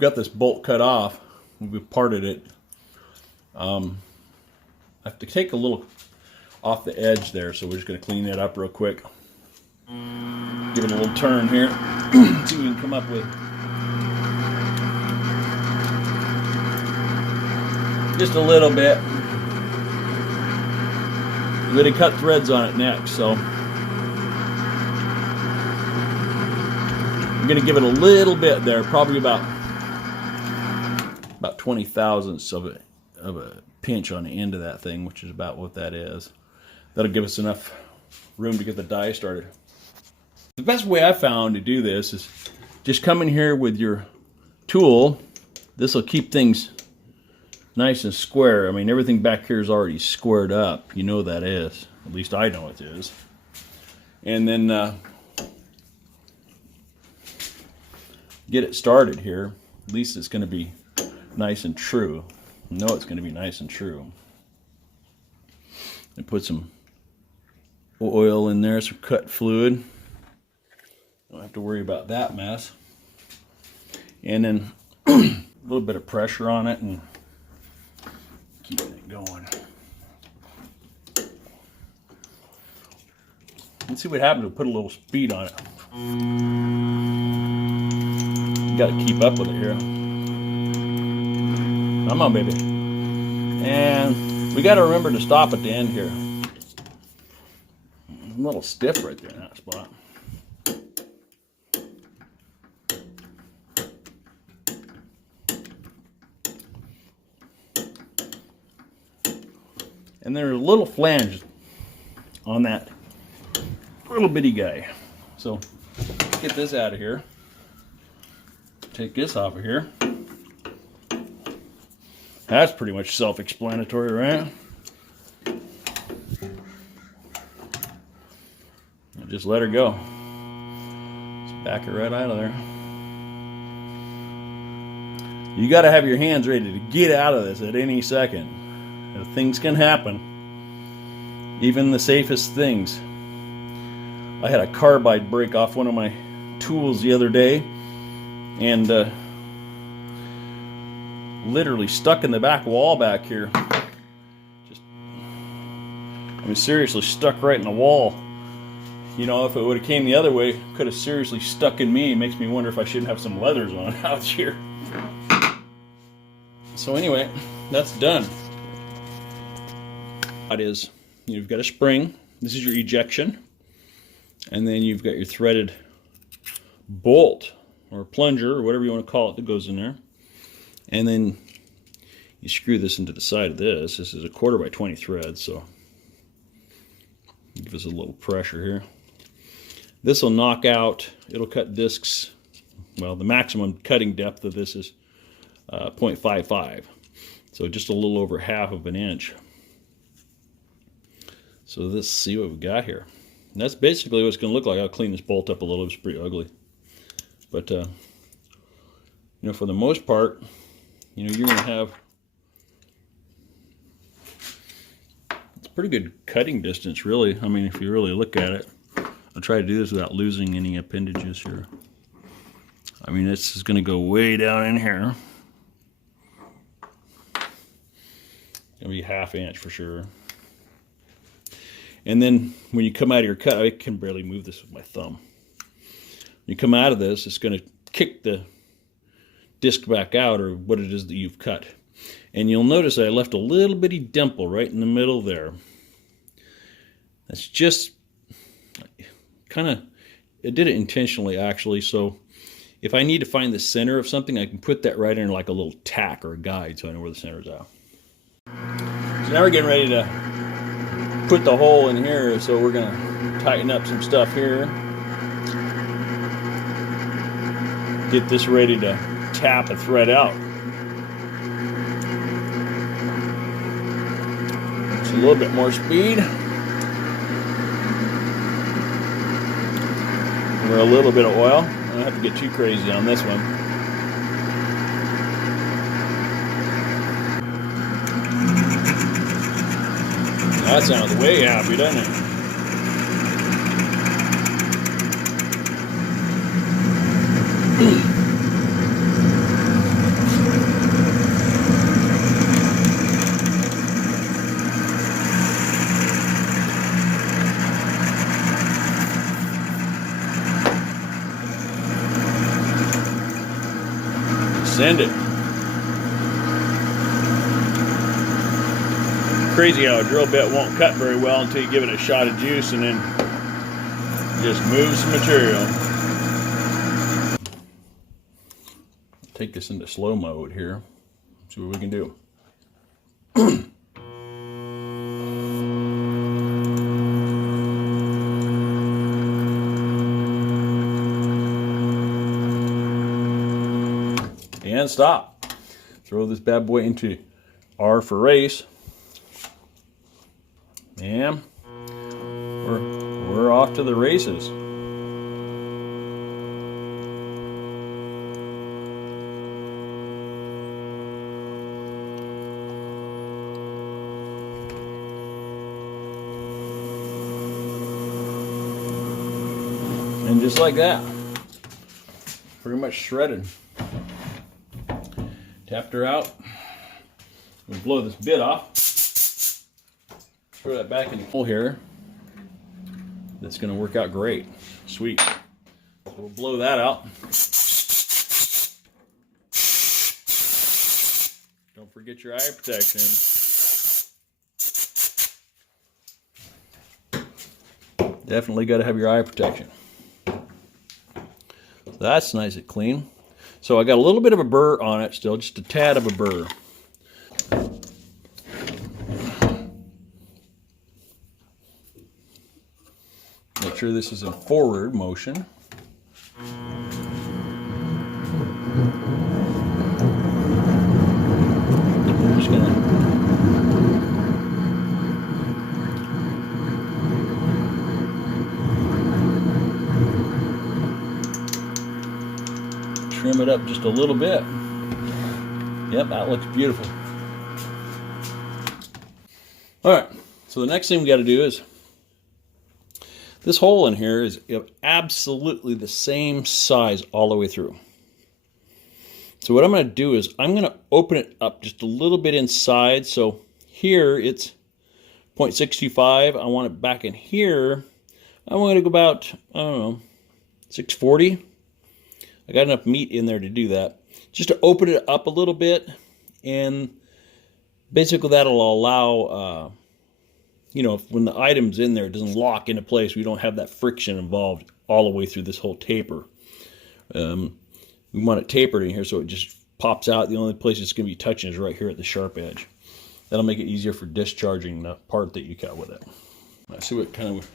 we got this bolt cut off. We've parted it. I have to take a little off the edge there, so we're just going to clean that up real quick. Give it a little turn here. See what we can come up with. Just a little bit. We're going to cut threads on it next, so I'm going to give it a little bit there, probably about 20 thousandths of a pinch on the end of that thing, which is about what that is. That'll give us enough room to get the die started. The best way I found to do this is just come in here with your tool. This will keep things nice and square. I mean, everything back here is already squared up. You know that is. At least I know it is. And then get it started here. At least it's going to be nice and true. I know it's going to be nice and true. And put some oil in there, some cut fluid. Don't have to worry about that mess. And then a little bit of pressure on it and keeping it going. Let's see what happens if we put a little speed on it. You got to keep up with it here. Come on, baby. And we got to remember to stop at the end here. A little stiff right there in that spot. And there's a little flange on that little bitty guy. So get this out of here. Take this off of here. That's pretty much self-explanatory, right? Just let her go. Just back it right out of there. You got to have your hands ready to get out of this at any second. Things can happen. Even the safest things. I had a carbide break off one of my tools the other day, and literally stuck in the back wall back here. Just, I mean, seriously stuck right in the wall. You know, if it would have came the other way, could have seriously stuck in me. It makes me wonder if I shouldn't have some leathers on out here. So anyway, that's done. It is, you've got a spring. This is your ejection. And then you've got your threaded bolt or plunger or whatever you want to call it that goes in there. And then you screw this into the side of this. This is a 1/4 by 20 thread, so give us a little pressure here. This will knock out, it'll cut discs. Well, the maximum cutting depth of this is 0.55. So just a little over 1/2 inch. So let's see what we've got here. And that's basically what it's going to look like. I'll clean this bolt up a little. It's pretty ugly. But, you know, for the most part, you know, you're going to have it's pretty good cutting distance, really. I mean, if you really look at it. I'll try to do this without losing any appendages here. I mean, this is going to go way down in here. It's going to be 1/2 inch for sure. And then when you come out of your cut, I can barely move this with my thumb. When you come out of this, it's going to kick the disc back out, or what it is that you've cut. And you'll notice that I left a little bitty dimple right in the middle there. That's just kind of, I did it intentionally actually, so if I need to find the center of something, I can put that right in like a little tack or a guide so I know where the center's at. So now we're getting ready to put the hole in here, so we're going to tighten up some stuff here. Get this ready to tap a thread out. Just a little bit more speed. Or a little bit of oil. I don't have to get too crazy on this one. That sounds way happy, doesn't it? send it. Crazy how a drill bit won't cut very well until you give it a shot of juice and then just move some material. Take this into slow mode here. See what we can do. And stop. Throw this bad boy into R for race. And we're off to the races. And just like that, pretty much shredded. Tapped her out. We'll blow this bit off. Throw that back in the hole here. That's going to work out great. Sweet. So we'll blow that out. Don't forget your eye protection. Definitely got to have your eye protection. So that's nice and clean. So I got a little bit of a burr on it still, just a tad of a burr. Make sure this is in forward motion. I'm just gonna trim it up just a little bit. Yep, that looks beautiful. All right, so the next thing we got to do is this hole in here is absolutely the same size all the way through. So what I'm going to do is I'm going to open it up just a little bit inside. So here it's 0.625. I want it back in here. I want to go about, I don't know, 640. I got enough meat in there to do that. Just to open it up a little bit, and basically that'll allow, you know, when the item's in there, it doesn't lock into place. We don't have that friction involved all the way through this whole taper. We want it tapered in here so it just pops out. The only place it's going to be touching is right here at the sharp edge. That'll make it easier for discharging the part that you cut with it. Let's see what kind of...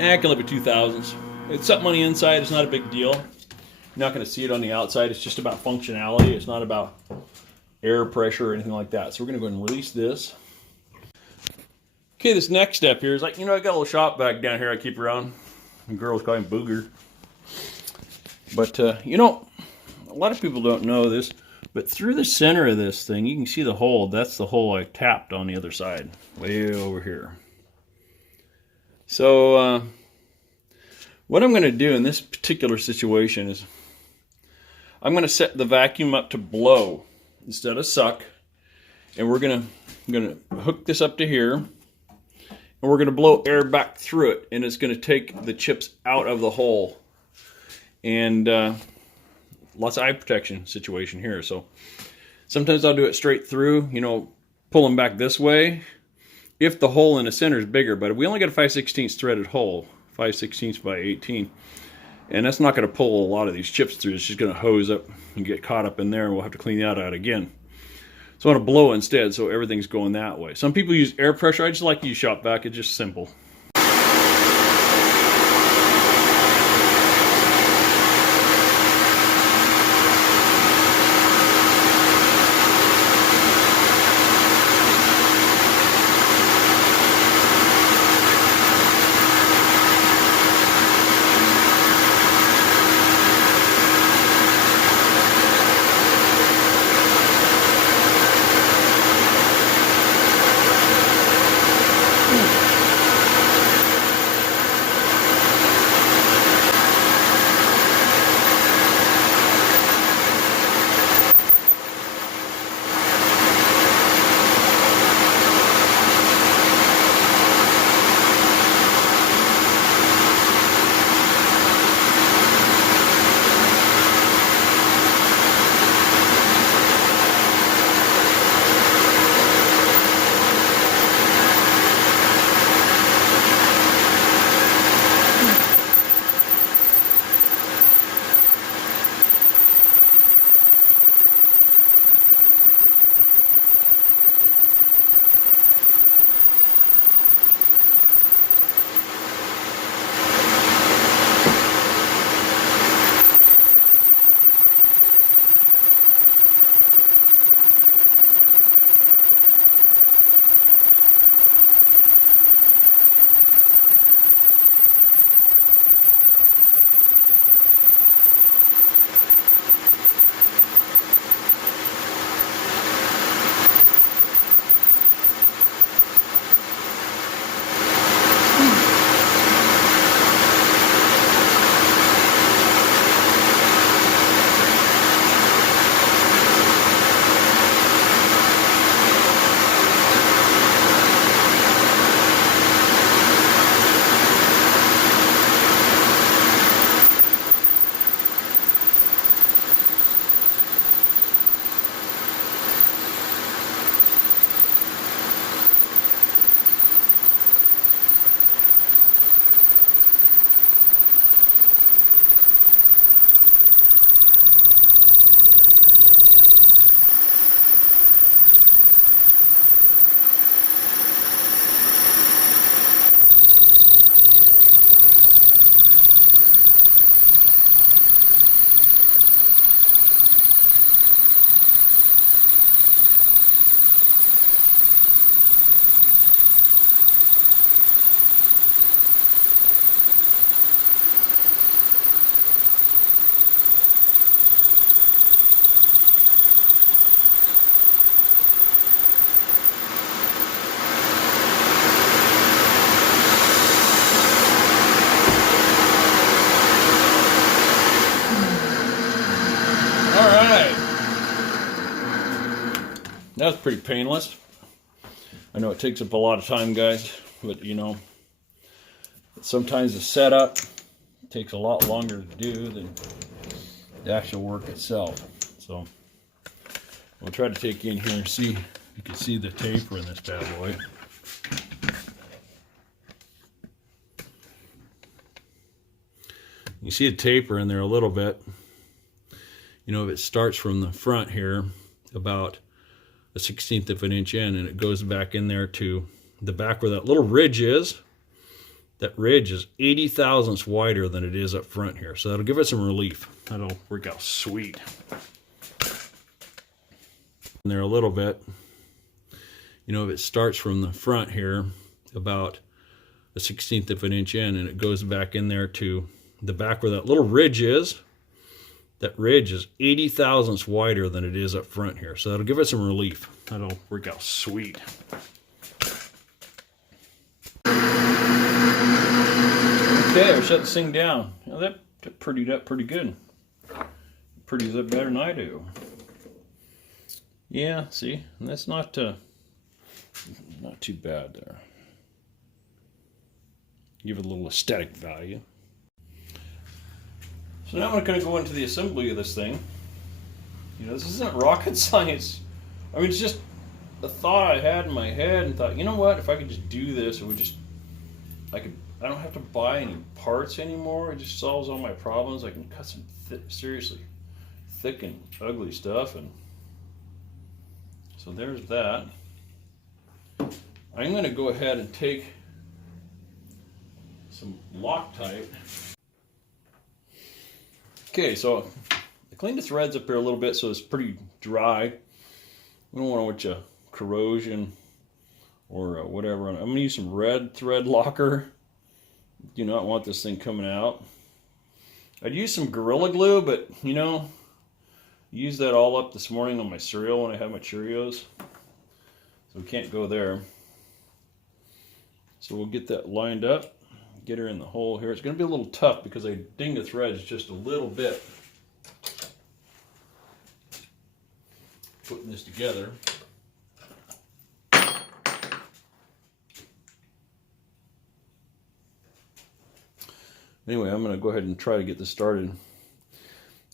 I can live with 2000s. It's something on the inside. It's not a big deal. You're not going to see it on the outside. It's just about functionality. It's not about air pressure or anything like that. So we're going to go ahead and release this. Okay, this next step here is like, you know, I got a little shop vac down here I keep around. And girls call him Booger. But, you know, a lot of people don't know this, but through the center of this thing, you can see the hole. That's the hole I tapped on the other side, way over here. So, what I'm going to do in this particular situation is I'm going to set the vacuum up to blow instead of suck. And I'm going to hook this up to here. And we're going to blow air back through it. And it's going to take the chips out of the hole. And lots of eye protection situation here. So sometimes I'll do it straight through, you know, pull them back this way if the hole in the center is bigger. But we only got a 5/16 threaded hole, 5/16 by 18. And that's not going to pull a lot of these chips through. It's just going to hose up and get caught up in there, and we'll have to clean that out again. So I want to blow instead, so everything's going that way. Some people use air pressure. I just like to use shop vac. It's just simple. Alright. That was pretty painless. I know it takes up a lot of time, guys, but you know, sometimes the setup takes a lot longer to do than the actual work itself. So we'll try to take you in here and see if you can see the taper in this bad boy. You see a taper in there a little bit. You know, if it starts from the front here about a 1/16 of an inch in, and it goes back in there to the back where that little ridge is. That ridge is 80 thousandths wider than it is up front here. So that'll give it some relief. That'll work out sweet. In there a little bit. You know, if it starts from the front here about a 1/16 of an inch in, and it goes back in there to the back where that little ridge is. That ridge is 80 thousandths wider than it is up front here. So that'll give it some relief. That'll work out sweet. Okay, I'll shut this thing down. Now that prettied up pretty good. Pretties up better than I do. Yeah, see? And that's not too bad there. Give it a little aesthetic value. So now I'm going to go into the assembly of this thing. You know, this isn't rocket science. I mean, it's just a thought I had in my head and thought, you know what, if I could just do this, it would just, I don't have to buy any parts anymore. It just solves all my problems. I can cut some seriously thick and ugly stuff. And so there's that. I'm going to go ahead and take some Loctite. Okay, so I cleaned the threads up here a little bit so it's pretty dry. We don't want much corrosion or whatever. I'm going to use some red thread locker. Do not want this thing coming out. I'd use some Gorilla Glue, but you know, used that all up this morning on my cereal when I had my Cheerios. So we can't go there. So we'll get that lined up. Get her in the hole here. It's going to be a little tough because I dinged the threads just a little bit putting this together. Anyway, I'm going to go ahead and try to get this started.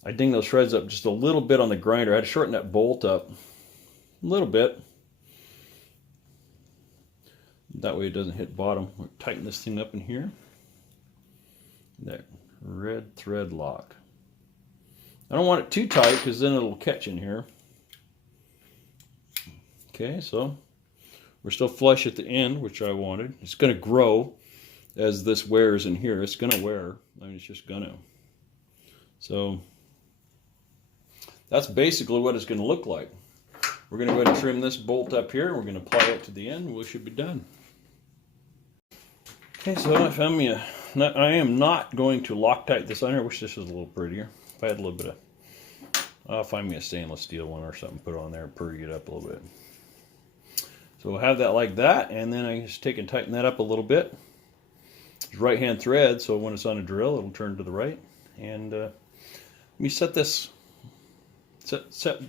I dinged those threads up just a little bit on the grinder. I had to shorten that bolt up a little bit. That way it doesn't hit bottom. We'll tighten this thing up in here. That red thread lock. I don't want it too tight because then it'll catch in here. Okay, so we're still flush at the end, which I wanted. It's going to grow as this wears in here. It's going to wear. I mean, it's just going to. So that's basically what it's going to look like. We're going to go ahead and trim this bolt up here. We're going to apply it to the end. We should be done. Okay, so I found me I am not going to Loctite this on here. I wish this was a little prettier. If I had a little bit of, I'll find me a stainless steel one or something, put it on there and pretty it up a little bit. So we'll have that like that, and then I just take and tighten that up a little bit. It's right-hand thread, so when it's on a drill, it'll turn to the right. And let me set this set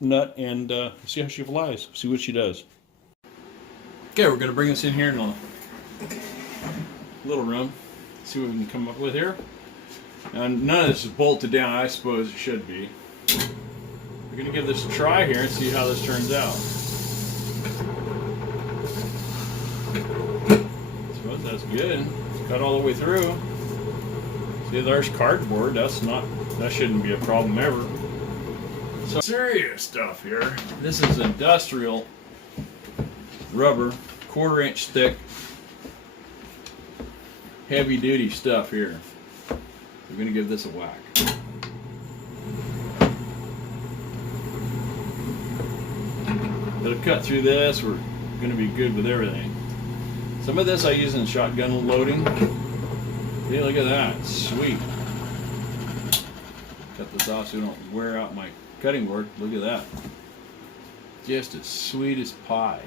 nut and see how she flies. See what she does. Okay, we're going to bring this in here in a little room. See what we can come up with here. Now, none of this is bolted down. I suppose it should be. We're going to give this a try here and see how this turns out. I suppose that's good. It's cut all the way through. See, there's cardboard. That shouldn't be a problem ever. So serious stuff here. This is industrial rubber, 1/4 inch thick. Heavy duty stuff here. We're going to give this a whack. It'll cut through this. We're going to be good with everything. Some of this I use in shotgun loading. See, look at that. Sweet. Cut this off so we don't wear out my cutting board. Look at that. Just as sweet as pie.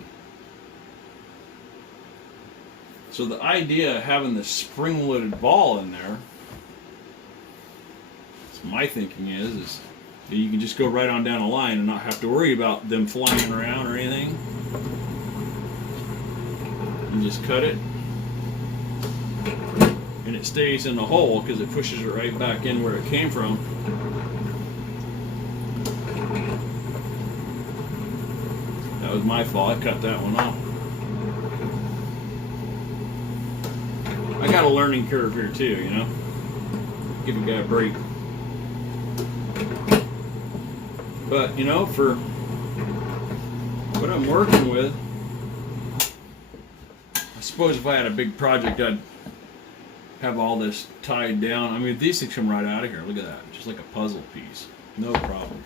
So the idea of having this spring-loaded ball in there, my thinking is You can just go right on down the line and not have to worry about them flying around or anything. And just cut it. And it stays in the hole because it pushes it right back in where it came from. That was my fault. I cut that one off. I got a learning curve here too, you know. Give a guy a break. But, you know, for what I'm working with, I suppose if I had a big project, I'd have all this tied down. I mean, these things come right out of here. Look at that. Just like a puzzle piece. No problem.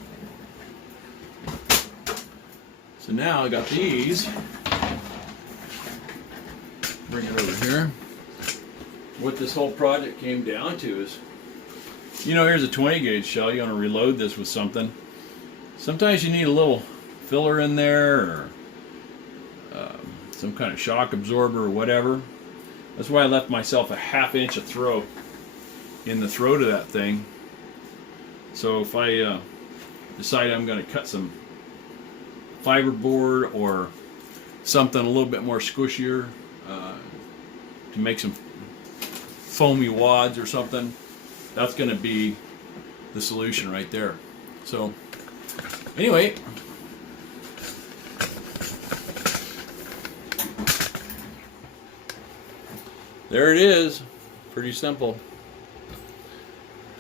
So now I got these. Bring it over here. What this whole project came down to is, you know, here's a 20 gauge shell. You want to reload this with something. Sometimes you need a little filler in there, or some kind of shock absorber or whatever. That's why I left myself a 1/2 inch of throw in the throat of that thing. So if I decide I'm going to cut some fiberboard or something a little bit more squishier to make some foamy wads or something, that's going to be the solution right there. So anyway, there it is. Pretty simple.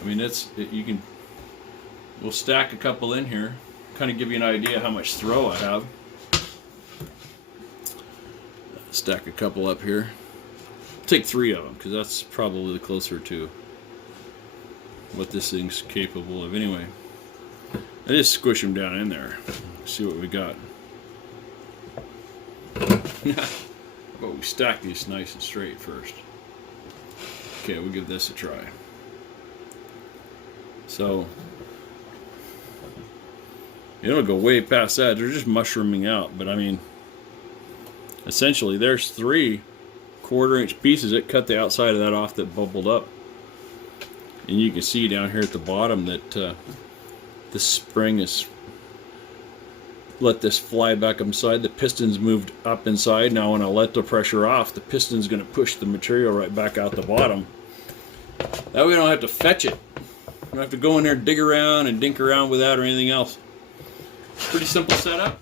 I mean, we'll stack a couple in here, kind of give you an idea how much throw I have. Stack a couple up here. Take 3 of them because that's probably closer to what this thing's capable of anyway. I just squish them down in there. See what we got. But we stack these nice and straight first. Okay, we'll give this a try. So you don't go way past that. They're just mushrooming out. But I mean, essentially, there's 3 1/4-inch pieces. It cut the outside of that off that bubbled up. And you can see down here at the bottom that this spring is let this fly back inside. The piston's moved up inside. Now when I let the pressure off, the piston's going to push the material right back out the bottom. That way we don't have to fetch it. We don't have to go in there and dig around and dink around with that or anything else. Pretty simple setup.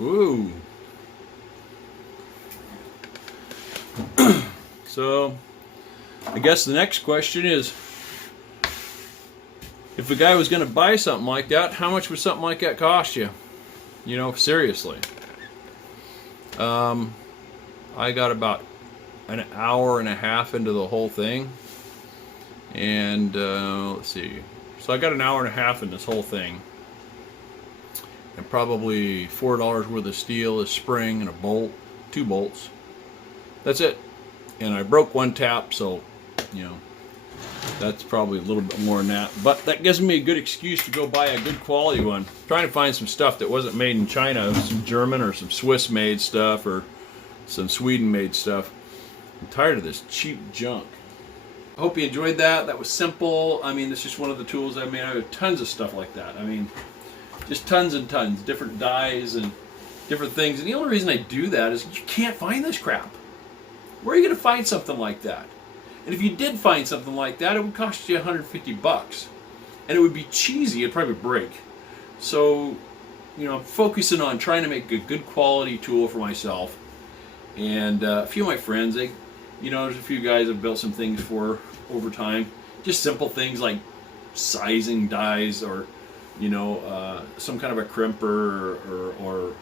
Ooh. So I guess the next question is, if a guy was going to buy something like that, how much would something like that cost you? You know, seriously. I got about an hour and a half into the whole thing. And let's see. So I got an hour and a half in this whole thing. And probably $4 worth of steel, a spring, and a bolt. 2 bolts. That's it. And I broke 1 tap, so, you know, that's probably a little bit more than that. But that gives me a good excuse to go buy a good quality one. I'm trying to find some stuff that wasn't made in China, some German or some Swiss made stuff or some Sweden made stuff. I'm tired of this cheap junk. I hope you enjoyed that. That was simple. I mean, it's just one of the tools I made. I have tons of stuff like that. I mean, just tons and tons, different dies and different things. And the only reason I do that is you can't find this crap. Where are you going to find something like that? And if you did find something like that, it would cost you $150. And it would be cheesy. It'd probably break. So, you know, I'm focusing on trying to make a good quality tool for myself. And a few of my friends, you know, there's a few guys I've built some things for over time. Just simple things like sizing dies or, you know, some kind of a crimper or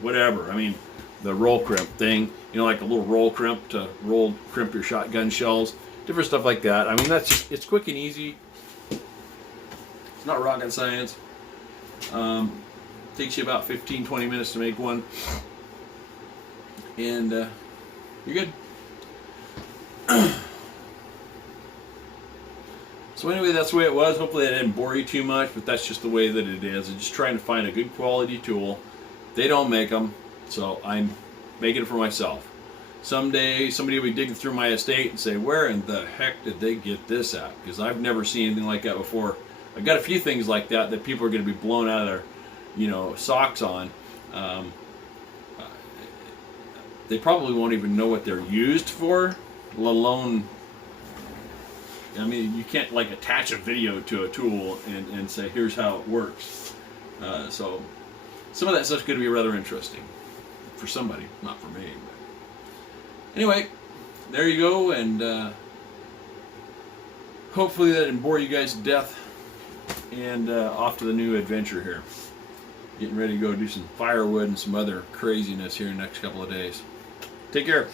whatever. I mean, the roll crimp thing, you know, like a little roll crimp to crimp your shotgun shells, different stuff like that. I mean, that's just, it's quick and easy. It's not rocket science. Takes you about 15-20 minutes to make one, and you're good. So anyway, that's the way it was. Hopefully I didn't bore you too much, but that's just the way that it is. I'm just trying to find a good quality tool. They don't make them, so I'm making it for myself. someday somebody will be digging through my estate and say, where in the heck did they get this at? Because I've never seen anything like that before. I've got a few things like that that people are going to be blown out of their, you know, socks on. They probably won't even know what they're used for, let alone, I mean, you can't like attach a video to a tool and say, here's how it works. So some of that stuff's going to be rather interesting for somebody, not for me. But anyway, there you go, and hopefully that didn't bore you guys to death. And off to the new adventure here. Getting ready to go do some firewood and some other craziness here in the next couple of days. Take care.